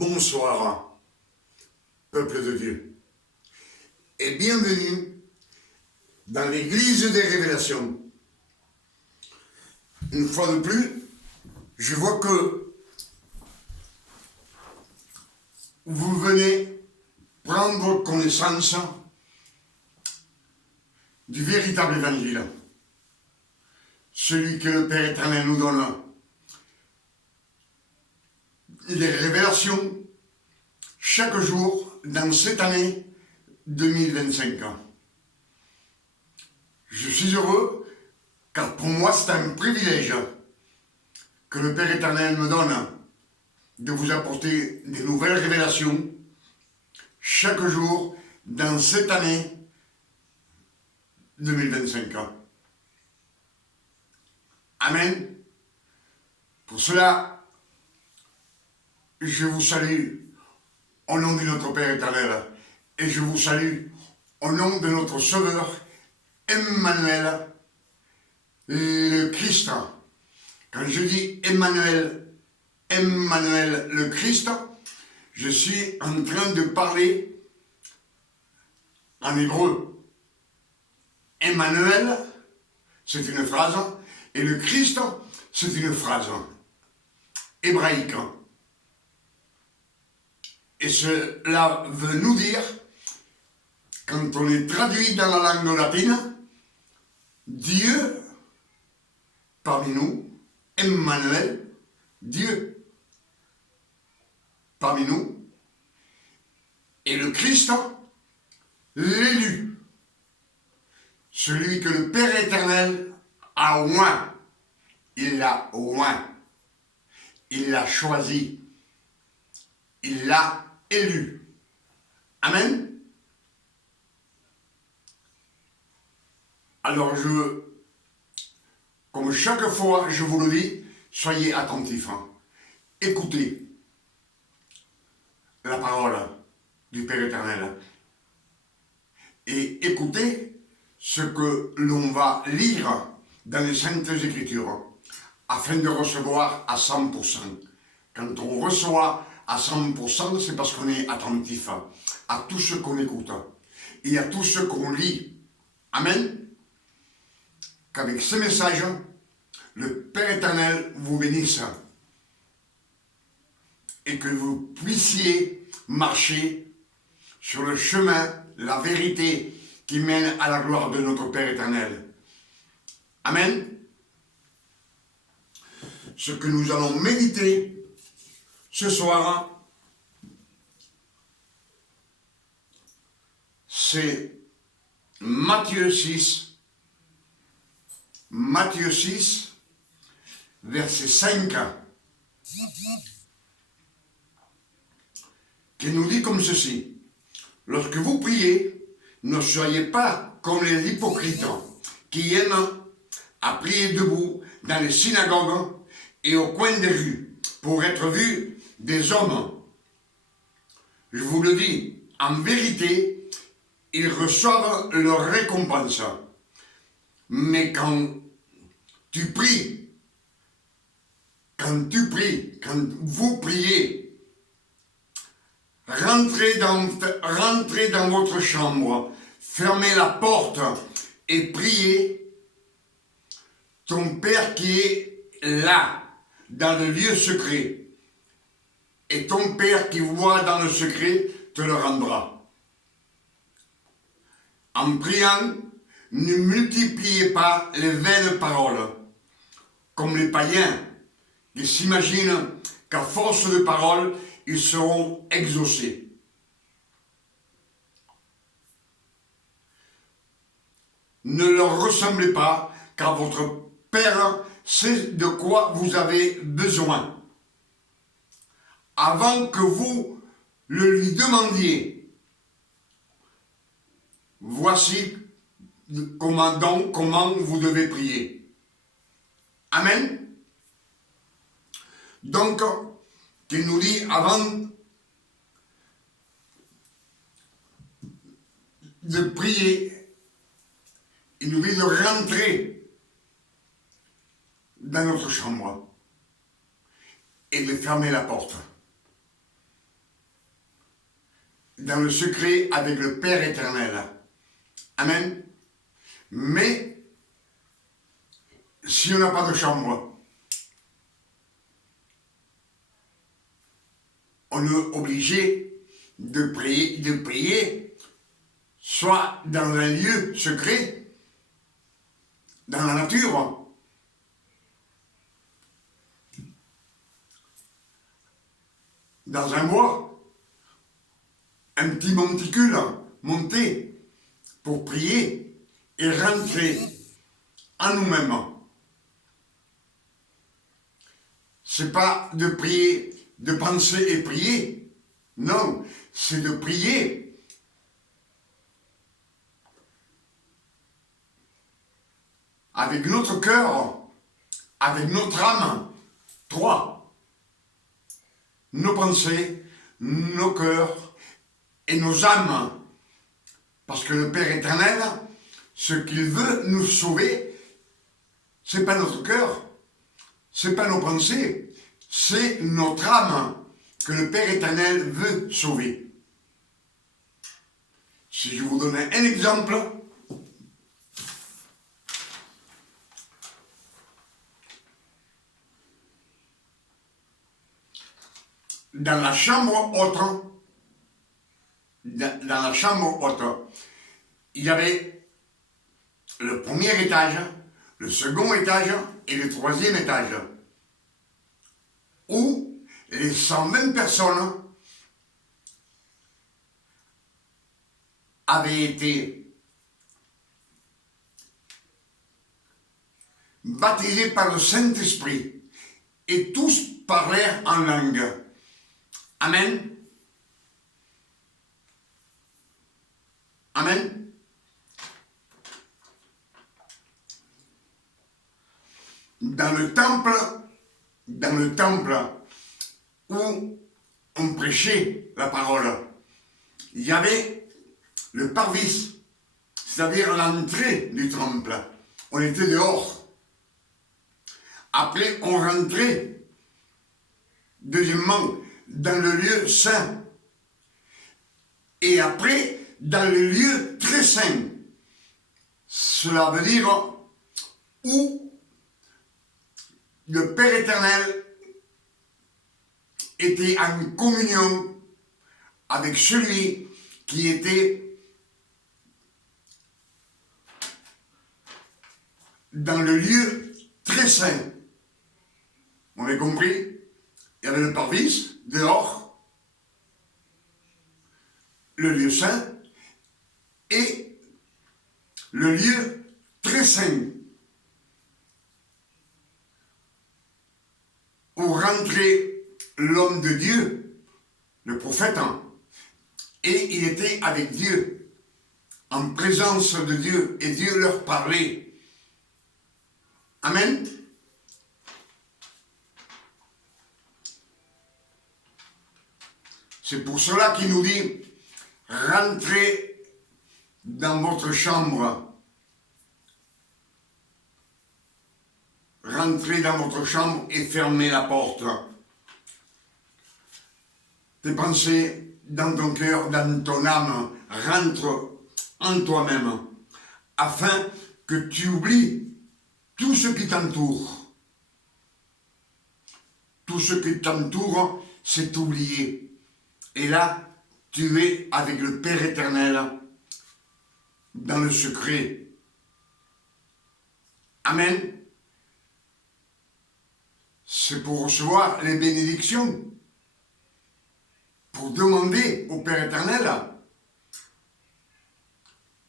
Bonsoir, peuple de Dieu, et bienvenue dans l'église des révélations. Une fois de plus, je vois que vous venez prendre connaissance du véritable évangile, celui que le Père éternel nous donne. Les révélations chaque jour dans cette année 2025. Je suis heureux car pour moi c'est un privilège que le Père éternel me donne de vous apporter des nouvelles révélations chaque jour dans cette année 2025. Amen. Pour cela, je vous salue au nom de notre Père éternel et je vous salue au nom de notre Sauveur Emmanuel, le Christ. Quand je dis Emmanuel le Christ, je suis en train de parler en hébreu. Emmanuel, c'est une phrase, et le Christ, c'est une phrase hébraïque. Et cela veut nous dire, quand on est traduit dans la langue latine, Dieu parmi nous, Emmanuel, Dieu parmi nous, et le Christ, l'élu, celui que le Père éternel a oint, il l'a oint, il l'a choisi, il l'a élu. Amen. Alors comme chaque fois je vous le dis, soyez attentifs. Écoutez la parole du Père éternel. Et écoutez ce que l'on va lire dans les Saintes Écritures, afin de recevoir à 100%. Quand on reçoit à 100%, c'est parce qu'on est attentif à tout ce qu'on écoute et à tout ce qu'on lit. Amen. Qu'avec ce message, le Père éternel vous bénisse et que vous puissiez marcher sur le chemin, la vérité qui mène à la gloire de notre Père éternel. Amen. Ce que nous allons méditer ce soir, c'est Matthieu 6, verset 5, qui nous dit comme ceci: lorsque vous priez, ne soyez pas comme les hypocrites qui aiment à prier debout dans les synagogues et au coin des rues pour être vus des hommes. Je vous le dis, en vérité, ils reçoivent leur récompense. Mais quand vous priez, rentrez dans votre chambre, fermez la porte et priez ton Père qui est là, dans le lieu secret. Et ton Père qui voit dans le secret te le rendra. En priant, ne multipliez pas les vaines paroles, comme les païens qui s'imaginent qu'à force de paroles, ils seront exaucés. Ne leur ressemblez pas, car votre Père sait de quoi vous avez besoin, avant que vous le lui demandiez. Voici comment vous devez prier. Amen. Donc, il nous dit avant de prier, il nous dit de rentrer dans notre chambre et de fermer la porte. dans le secret avec le Père éternel. Amen. Mais, si on n'a pas de chambre, on est obligé de prier, soit dans un lieu secret, dans la nature, dans un bois, un petit monticule monté pour prier et rentrer en nous-mêmes. C'est pas de prier, de penser et prier. Non, c'est de prier avec notre cœur, avec notre âme. 3. Nos pensées, nos cœurs et nos âmes. Parce que le Père éternel, ce qu'il veut nous sauver, c'est pas notre cœur, c'est pas nos pensées, c'est notre âme que le Père éternel veut sauver. Si je vous donne un exemple, dans la chambre haute, il y avait le premier étage, le second étage et le troisième étage, où les 120 personnes avaient été baptisées par le Saint-Esprit et tous parlèrent en langue. Amen. Amen. Dans le temple où on prêchait la parole, il y avait le parvis, c'est-à-dire l'entrée du temple. On était dehors. Après, on rentrait, deuxièmement, dans le lieu saint. Et après, dans le lieu très saint. Cela veut dire où le Père éternel était en communion avec celui qui était dans le lieu très saint. On a compris? Il y avait le parvis, dehors, le lieu saint et le lieu très saint où rentrait l'homme de Dieu, le prophète, et il était avec Dieu, en présence de Dieu, et Dieu leur parlait. Amen. C'est pour cela qu'il nous dit, rentrez dans votre chambre. Rentrez dans votre chambre et fermez la porte. Tes pensées dans ton cœur, dans ton âme, rentre en toi-même, afin que tu oublies tout ce qui t'entoure. Tout ce qui t'entoure, c'est oublié. Et là, tu es avec le Père éternel dans le secret. Amen. C'est pour recevoir les bénédictions, pour demander au Père éternel,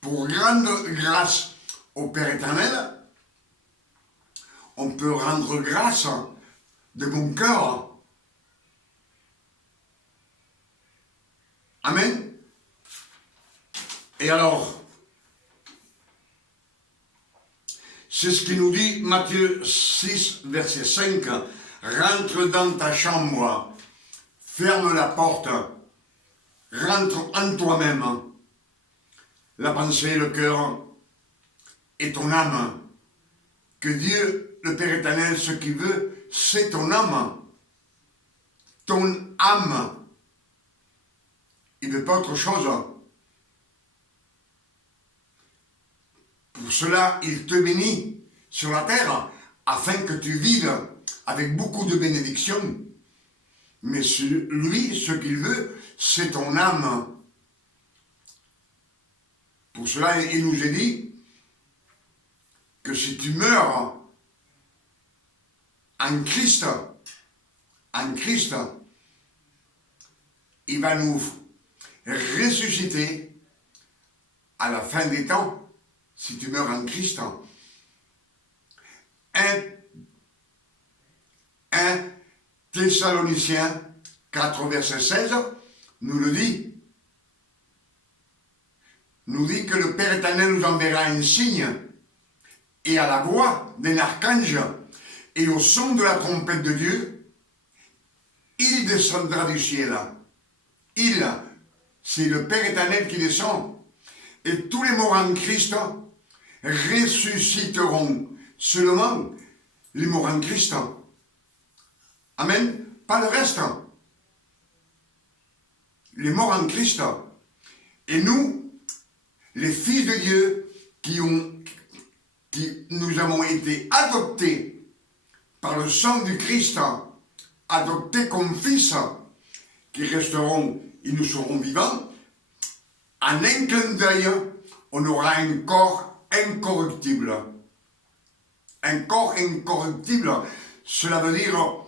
pour rendre grâce au Père éternel. On peut rendre grâce de mon cœur. Amen. Et alors, c'est ce qui nous dit Matthieu 6, verset 5. Rentre dans ta chambre, ferme la porte, rentre en toi-même. La pensée, le cœur et ton âme. Que Dieu, le Père éternel, ce qu'il veut, c'est ton âme. Ton âme. Il ne veut pas pas autre chose. Pour cela, il te bénit sur la terre, afin que tu vives avec beaucoup de bénédictions. Mais lui, ce qu'il veut, c'est ton âme. Pour cela, il nous a dit que si tu meurs en Christ, il va nous ressusciter à la fin des temps, si tu meurs en Christ. 1 Thessaloniciens 4, verset 16 nous le dit. Nous dit que le Père éternel nous enverra un signe, et à la voix d'un archange et au son de la trompette de Dieu, il descendra du ciel. Il, c'est le Père éternel qui descend. Et tous les morts en Christ ressusciteront. Seulement les morts en Christ. Amen. Pas le reste. Les morts en Christ. Et nous, les fils de Dieu qui nous avons été adoptés par le sang du Christ, adoptés comme fils, qui resteront, ils nous seront vivants, en un clin d'œil, on aura un corps incorruptible. Un corps incorruptible, cela veut dire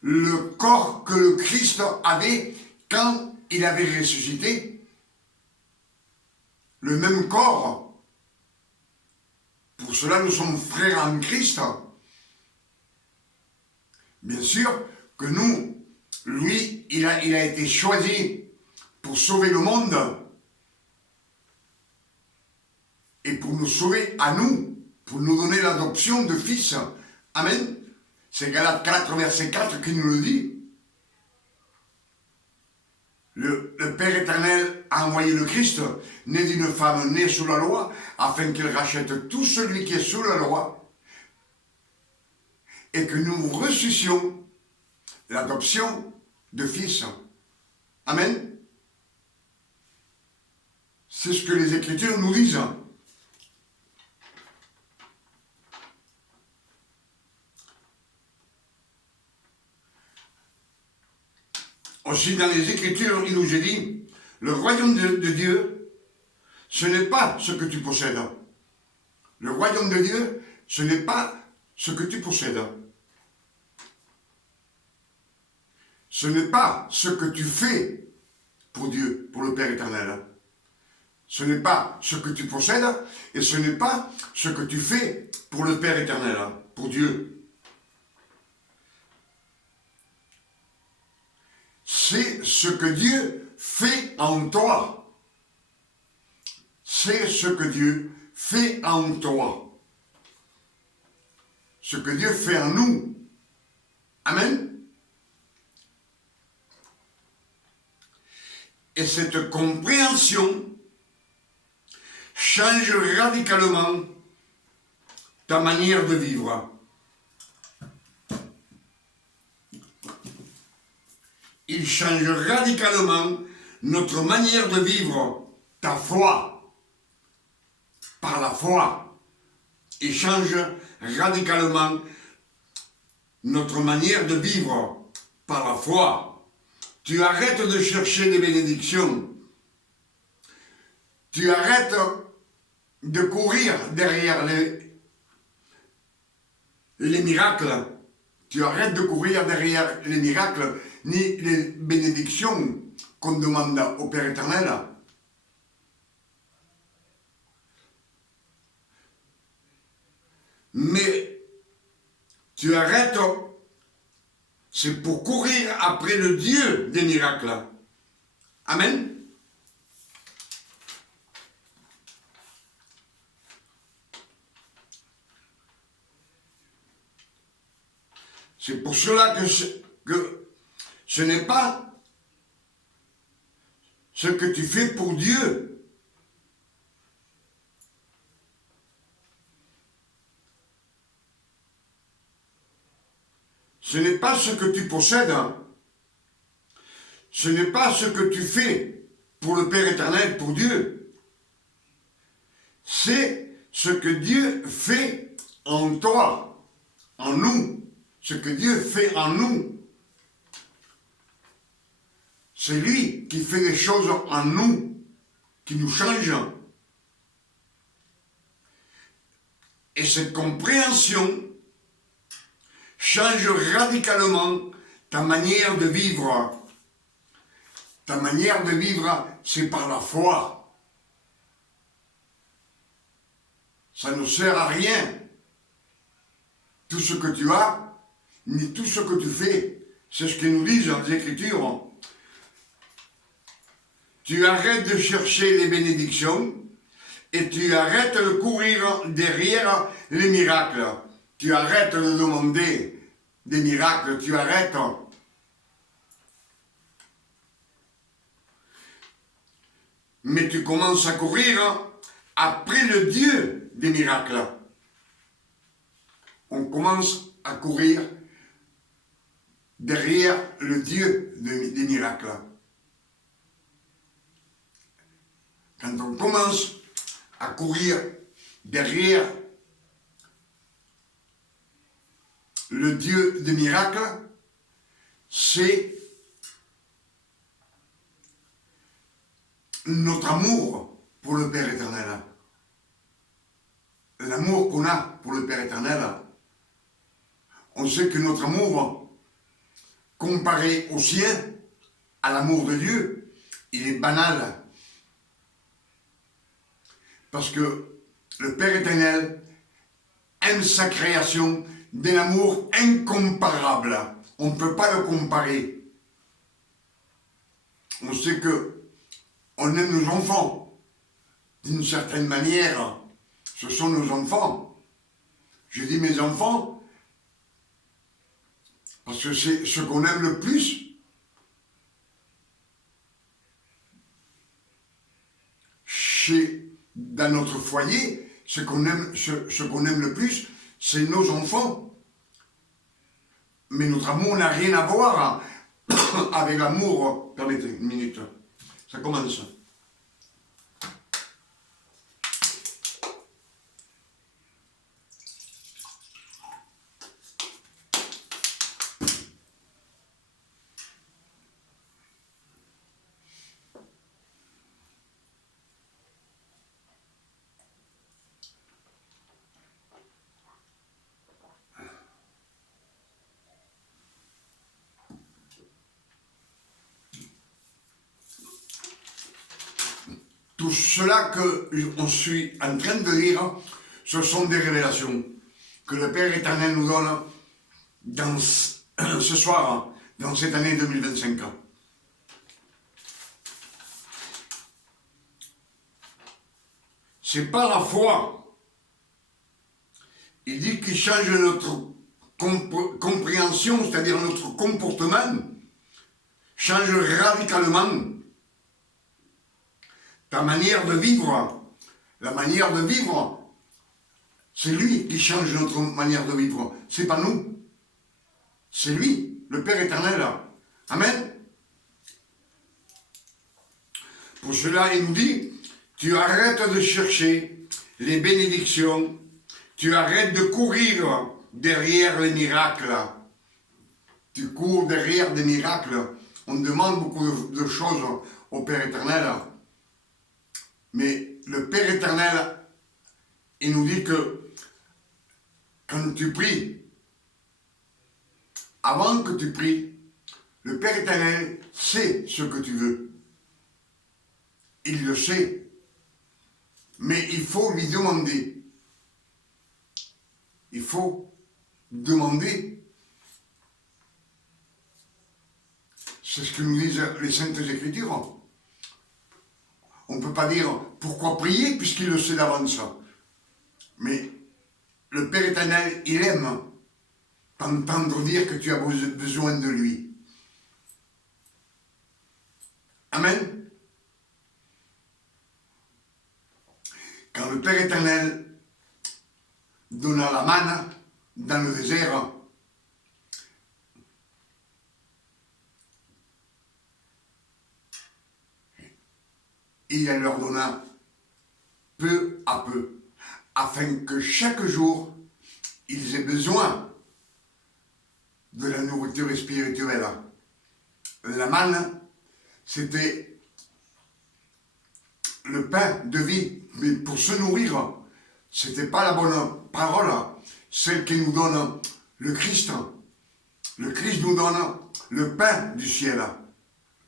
le corps que le Christ avait quand il avait ressuscité. Le même corps. Pour cela, nous sommes frères en Christ. Bien sûr que nous, lui, il a été choisi pour sauver le monde et pour nous sauver à nous, pour nous donner l'adoption de fils. Amen. C'est Galates 4, verset 4 qui nous le dit. Le Père éternel a envoyé le Christ, né d'une femme née sous la loi, afin qu'il rachète tout celui qui est sous la loi, et que nous ressuscions l'adoption de fils. Amen. C'est ce que les Écritures nous disent. Aussi dans les Écritures, il nous est dit, le royaume de Dieu, ce n'est pas ce que tu possèdes. Le royaume de Dieu, ce n'est pas ce que tu possèdes. Ce n'est pas ce que tu fais pour Dieu, pour le Père éternel. Ce n'est pas ce que tu possèdes et ce n'est pas ce que tu fais pour le Père éternel, pour Dieu. C'est ce que Dieu fait en toi. C'est ce que Dieu fait en toi. Ce que Dieu fait en nous. Amen. Et cette compréhension change radicalement ta manière de vivre. Il change radicalement notre manière de vivre, ta foi, par la foi. Il change radicalement notre manière de vivre, par la foi. Tu arrêtes de chercher des bénédictions. Tu arrêtes de courir derrière les miracles. Tu arrêtes de courir derrière les miracles, ni les bénédictions qu'on demande au Père éternel. Mais tu arrêtes, c'est pour courir après le Dieu des miracles. Amen. C'est pour cela que ce n'est pas ce que tu fais pour Dieu. Ce n'est pas ce que tu possèdes. Ce n'est pas ce que tu fais pour le Père éternel, pour Dieu. C'est ce que Dieu fait en toi, en nous. Ce que Dieu fait en nous. C'est lui qui fait des choses en nous, qui nous change. Et cette compréhension change radicalement ta manière de vivre. Ta manière de vivre, c'est par la foi. Ça ne sert à rien. Tout ce que tu as, ni tout ce que tu fais. C'est ce que nous disent dans les Écritures. Tu arrêtes de chercher les bénédictions et tu arrêtes de courir derrière les miracles. Tu arrêtes de demander des miracles, tu arrêtes. Mais tu commences à courir après le Dieu des miracles. On commence à courir derrière le Dieu des miracles. Quand on commence à courir derrière le Dieu des miracles, c'est notre amour pour le Père éternel. L'amour qu'on a pour le Père éternel, on sait que notre amour, comparé au sien, à l'amour de Dieu, il est banal. Parce que le Père éternel aime sa création d'un amour incomparable. On ne peut pas le comparer. On sait que on aime nos enfants. D'une certaine manière, ce sont nos enfants. Je dis mes enfants parce que c'est ce qu'on aime le plus. Dans notre foyer, ce qu'on aime le plus, c'est nos enfants. Mais notre amour n'a rien à voir avec l'amour. Permettez une minute. Ça commence. Tout cela que je suis en train de lire, ce sont des révélations que le Père éternel nous donne dans ce soir, dans cette année 2025. C'est pas la foi. Il dit qu'il change notre compréhension, c'est-à-dire notre comportement, change radicalement. Ta manière de vivre, la manière de vivre, c'est lui qui change notre manière de vivre. C'est pas nous. C'est lui, le Père éternel. Amen. Pour cela, il nous dit, tu arrêtes de chercher les bénédictions, tu arrêtes de courir derrière les miracles. Tu cours derrière des miracles. On demande beaucoup de choses au Père éternel. Mais le Père éternel, il nous dit que quand tu pries, avant que tu pries, le Père éternel sait ce que tu veux. Il le sait. Mais il faut lui demander. Il faut demander. C'est ce que nous disent les Saintes Écritures. On ne peut pas dire pourquoi prier puisqu'il le sait d'avance. Mais le Père éternel, il aime t'entendre dire que tu as besoin de lui. Amen. Quand le Père éternel donna la manne dans le désert, il leur donna peu à peu, afin que chaque jour, ils aient besoin de la nourriture spirituelle. La manne, c'était le pain de vie, mais pour se nourrir, c'était pas la bonne parole, celle qui nous donne le Christ. Le Christ nous donne le pain du ciel.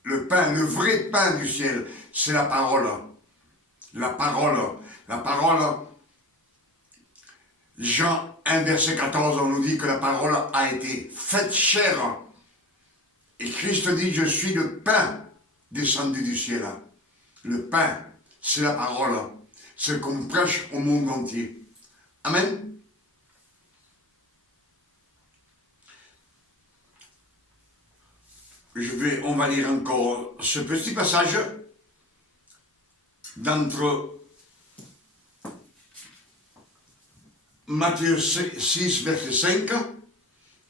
Le pain, le vrai pain du ciel, c'est la parole. La parole. La parole. Jean 1, verset 14, on nous dit que la parole a été faite chair. Et Christ dit, je suis le pain descendu du ciel. Le pain, c'est la parole. C'est qu'on prêche au monde entier. Amen. On va lire encore ce petit passage d'entre Matthieu 6, verset 5,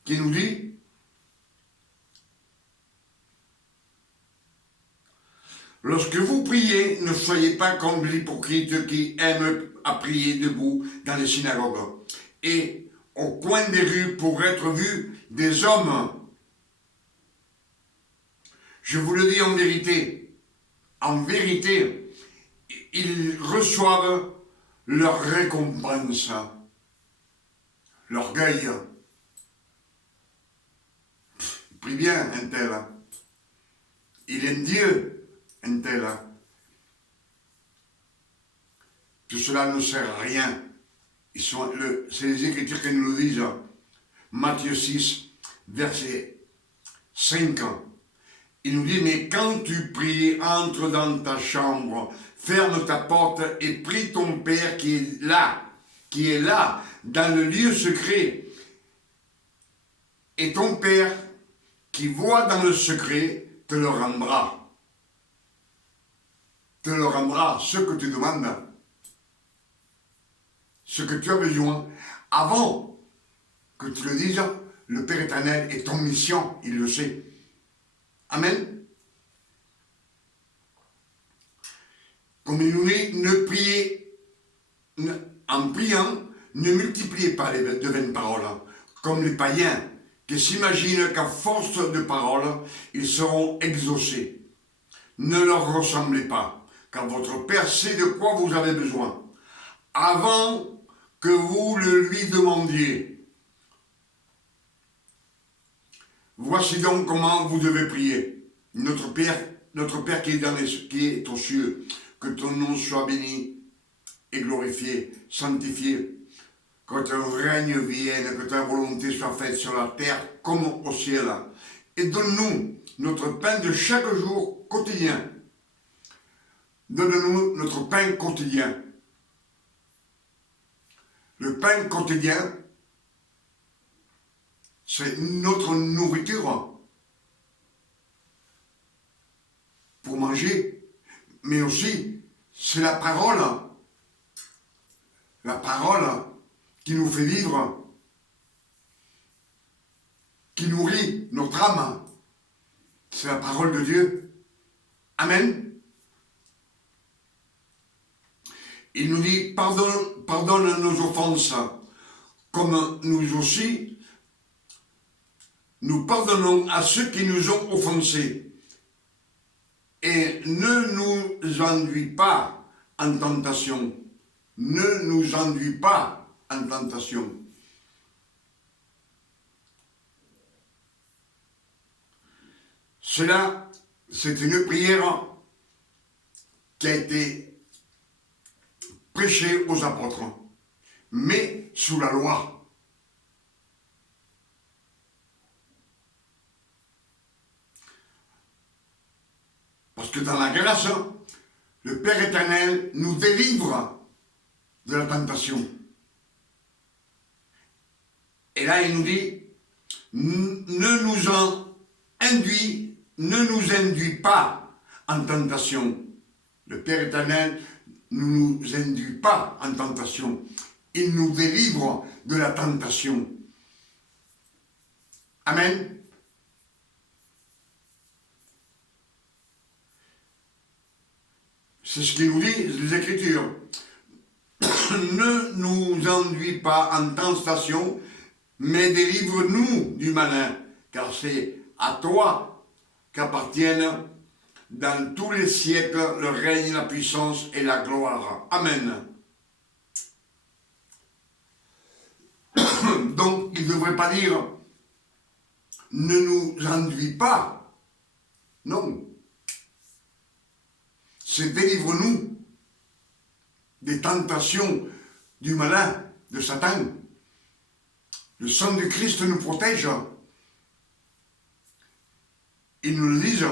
qui nous dit: lorsque vous priez, ne soyez pas comme l'hypocrite qui aime à prier debout dans les synagogues et au coin des rues pour être vu des hommes. Je vous le dis en vérité, ils reçoivent leur récompense. L'orgueil. Il prie bien, un tel. Il aime Dieu, un tel. Tout cela ne sert à rien. C'est les Écritures qui nous le disent. Matthieu 6, verset 5. Il nous dit, mais quand tu pries, entre dans ta chambre, ferme ta porte et prie ton Père qui est là, dans le lieu secret. Et ton Père, qui voit dans le secret, te le rendra. Te le rendra ce que tu demandes, ce que tu as besoin. Avant que tu le dises, le Père éternel est ton mission, il le sait. Amen. Comme il nous dit, en priant, ne multipliez pas de vaines paroles, comme les païens qui s'imaginent qu'à force de paroles, ils seront exaucés. Ne leur ressemblez pas, car votre Père sait de quoi vous avez besoin, avant que vous le lui demandiez. Voici donc comment vous devez prier. Notre Père qui est aux cieux, que ton nom soit béni et glorifié, sanctifié, que ton règne vienne, que ta volonté soit faite sur la terre comme au ciel. Et donne-nous notre pain de chaque jour quotidien. Donne-nous notre pain quotidien. Le pain quotidien, c'est notre nourriture pour manger, mais aussi c'est la parole qui nous fait vivre, qui nourrit notre âme. C'est la parole de Dieu. Amen. Il nous dit, pardonne nos offenses, comme nous aussi, nous pardonnons à ceux qui nous ont offensés. Et ne nous enduis pas en tentation. Ne nous enduis pas en tentation. Cela, c'est une prière qui a été prêchée aux apôtres, mais sous la loi. Parce que dans la grâce, le Père éternel nous délivre de la tentation. Et là, il nous dit, ne nous induis pas en tentation. Le Père éternel ne nous induit pas en tentation. Il nous délivre de la tentation. Amen. C'est ce qui nous disent les Écritures. Ne nous enduis pas en tentation, mais délivre-nous du malin, car c'est à toi qu'appartiennent dans tous les siècles le règne, la puissance et la gloire. Amen. Donc, il ne devrait pas dire ne nous enduis pas. Non. C'est délivre-nous des tentations du malin, de Satan. Le sang du Christ nous protège. Ils nous le disent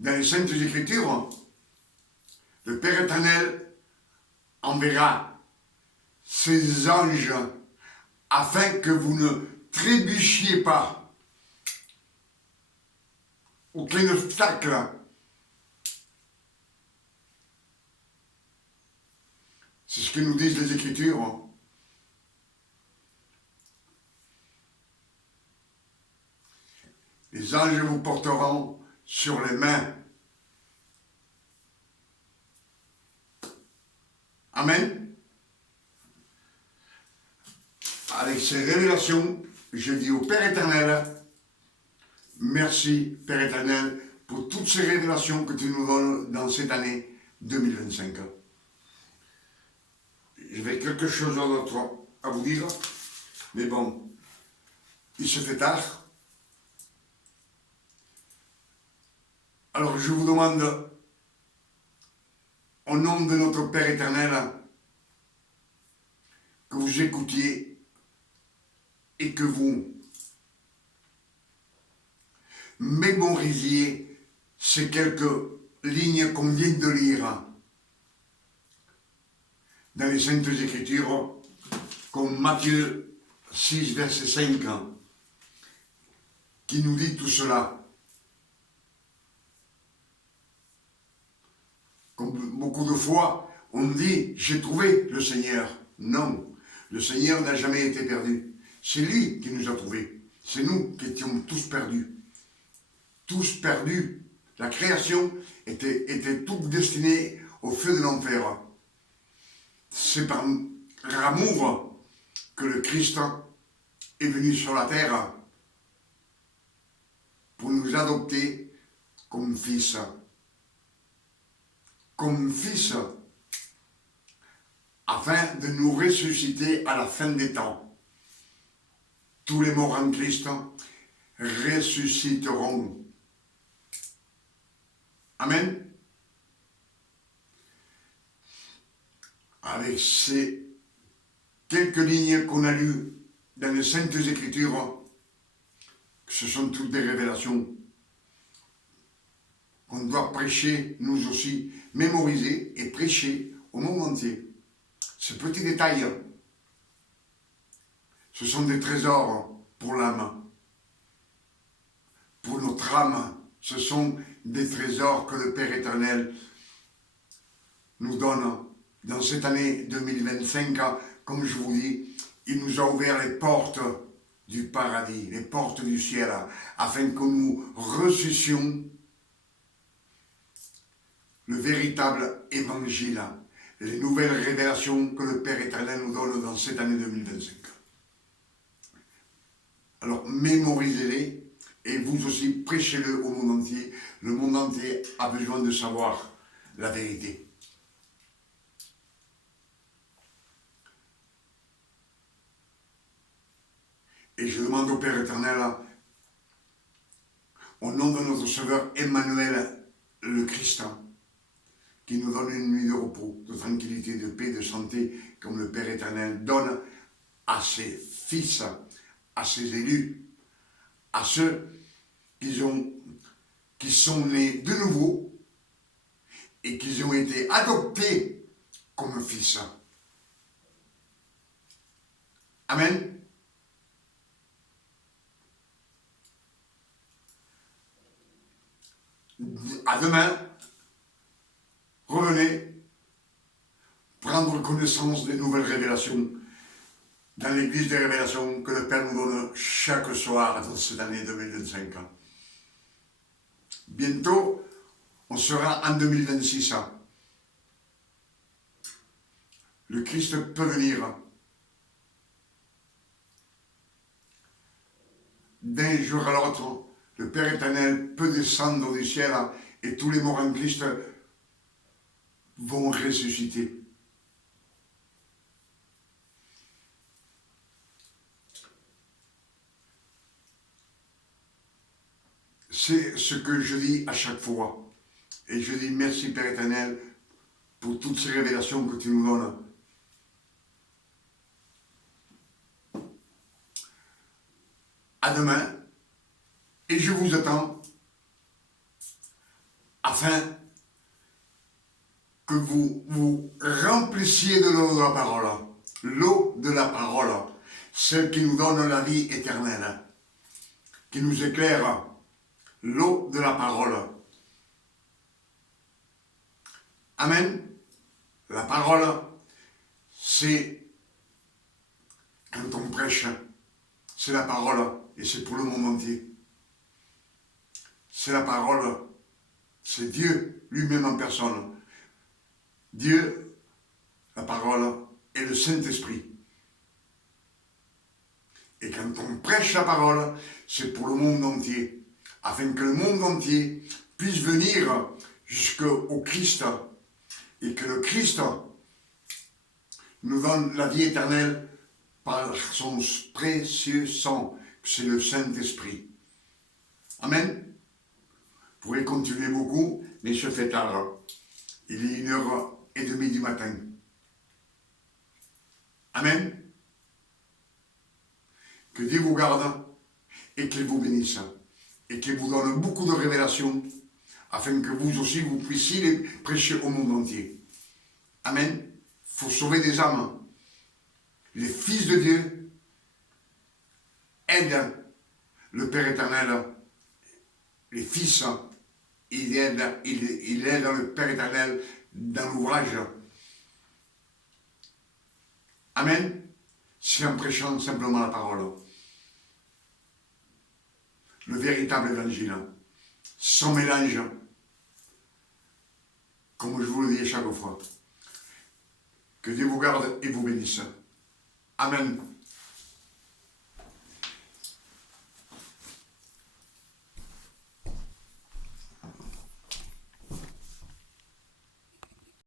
dans les Saintes Écritures. Le Père éternel enverra ses anges afin que vous ne trébuchiez pas. Aucun obstacle. C'est ce que nous disent les Écritures. Les anges vous porteront sur les mains. Amen. Avec ces révélations, je dis au Père éternel, merci Père éternel pour toutes ces révélations que tu nous donnes dans cette année 2025. J'avais quelque chose d'autre à vous dire, mais bon, il se fait tard. Alors je vous demande, au nom de notre Père éternel, que vous écoutiez et que vous mémorisiez ces quelques lignes qu'on vient de lire dans les Saintes Écritures, comme Matthieu 6, verset 5, qui nous dit tout cela. Comme beaucoup de fois, on dit, j'ai trouvé le Seigneur. Non, le Seigneur n'a jamais été perdu. C'est lui qui nous a trouvés. C'est nous qui étions tous perdus. Tous perdus. La création était toute destinée au feu de l'enfer. C'est par l'amour que le Christ est venu sur la terre pour nous adopter comme fils. Comme fils, afin de nous ressusciter à la fin des temps. Tous les morts en Christ ressusciteront. Amen. Avec ces quelques lignes qu'on a lues dans les Saintes Écritures, ce sont toutes des révélations qu'on doit prêcher, nous aussi, mémoriser et prêcher au monde entier. Ces petits détails, ce sont des trésors pour l'âme, pour notre âme. Ce sont des trésors que le Père éternel nous donne dans cette année 2025. Comme je vous dis, il nous a ouvert les portes du paradis, les portes du ciel, afin que nous ressuscions le véritable évangile, les nouvelles révélations que le Père éternel nous donne dans cette année 2025. Alors mémorisez-les et vous aussi prêchez-le au monde entier. Le monde entier a besoin de savoir la vérité. Et je demande au Père éternel, au nom de notre Sauveur Emmanuel, le Christ, qui nous donne une nuit de repos, de tranquillité, de paix, de santé, comme le Père éternel donne à ses fils, à ses élus, à ceux qui sont nés de nouveau et qui ont été adoptés comme fils. Amen. À demain, revenez prendre connaissance des nouvelles révélations dans l'église des révélations que le Père nous donne chaque soir dans cette année 2025. Bientôt, on sera en 2026. Le Christ peut venir d'un jour à l'autre. Le Père éternel peut descendre du ciel et tous les morts en Christ vont ressusciter. C'est ce que je dis à chaque fois. Et je dis merci Père éternel pour toutes ces révélations que tu nous donnes. À demain. Et je vous attends afin que vous vous remplissiez de l'eau de la parole. L'eau de la parole, celle qui nous donne la vie éternelle, qui nous éclaire. L'eau de la parole. Amen. La parole, c'est quand on prêche, c'est la parole et c'est pour le monde entier. C'est la parole, c'est Dieu lui-même en personne. Dieu, la parole et le Saint-Esprit. Et quand on prêche la parole, c'est pour le monde entier, afin que le monde entier puisse venir jusqu'au Christ et que le Christ nous donne la vie éternelle par son précieux sang, c'est le Saint-Esprit. Amen. Vous pourrez continuer beaucoup, mais il se fait tard. Il est 1h30 du matin. Amen. Que Dieu vous garde et qu'il vous bénisse et qu'il vous donne beaucoup de révélations afin que vous aussi vous puissiez les prêcher au monde entier. Amen. Il faut sauver des âmes. Les fils de Dieu aident le Père éternel. Les fils, il aide le Père éternel dans l'ouvrage. Amen. C'est en prêchant simplement la parole. Le véritable évangile. Sans mélange. Comme je vous le dis chaque fois. Que Dieu vous garde et vous bénisse. Amen.